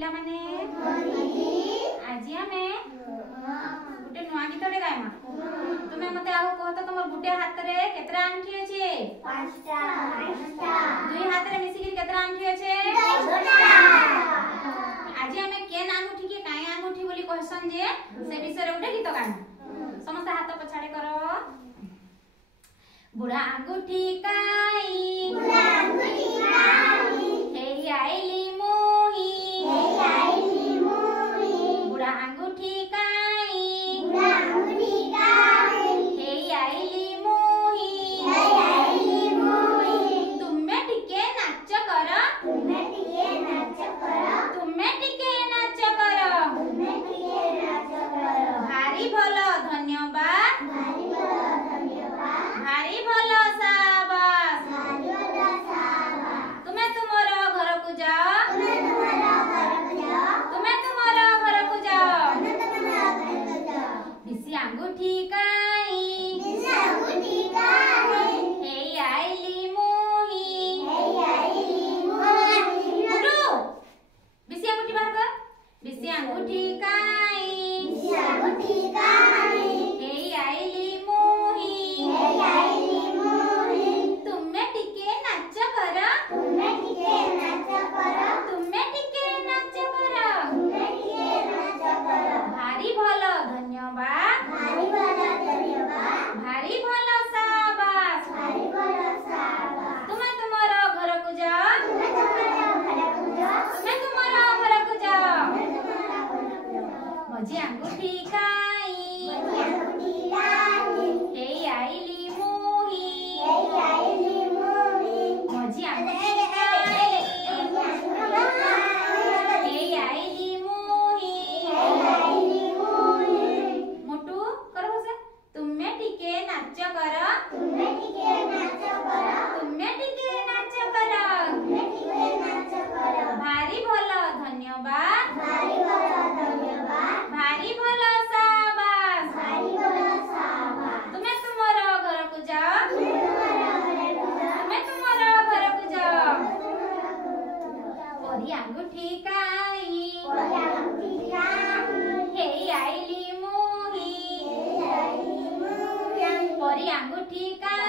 माने आज आमे गुटे नुआ गीतटे गायमा। तुमे मते आउ कह तो तुमर गुटे हाथ रे केतरा आंगठी अछि? 5टा। दुई हाथ रे मिसी के केतरा आंगठी अछि? 10टा। आज आमे केन आंगठी के काई आंगठी बोली कहसन जे से विषय रे गुटे गीत गायमा। समस्त हाथ पछाडे करो। बुढ़ा आंगठी काई, बुढ़ा आंगठी काई, हेई आइली अंगूठी का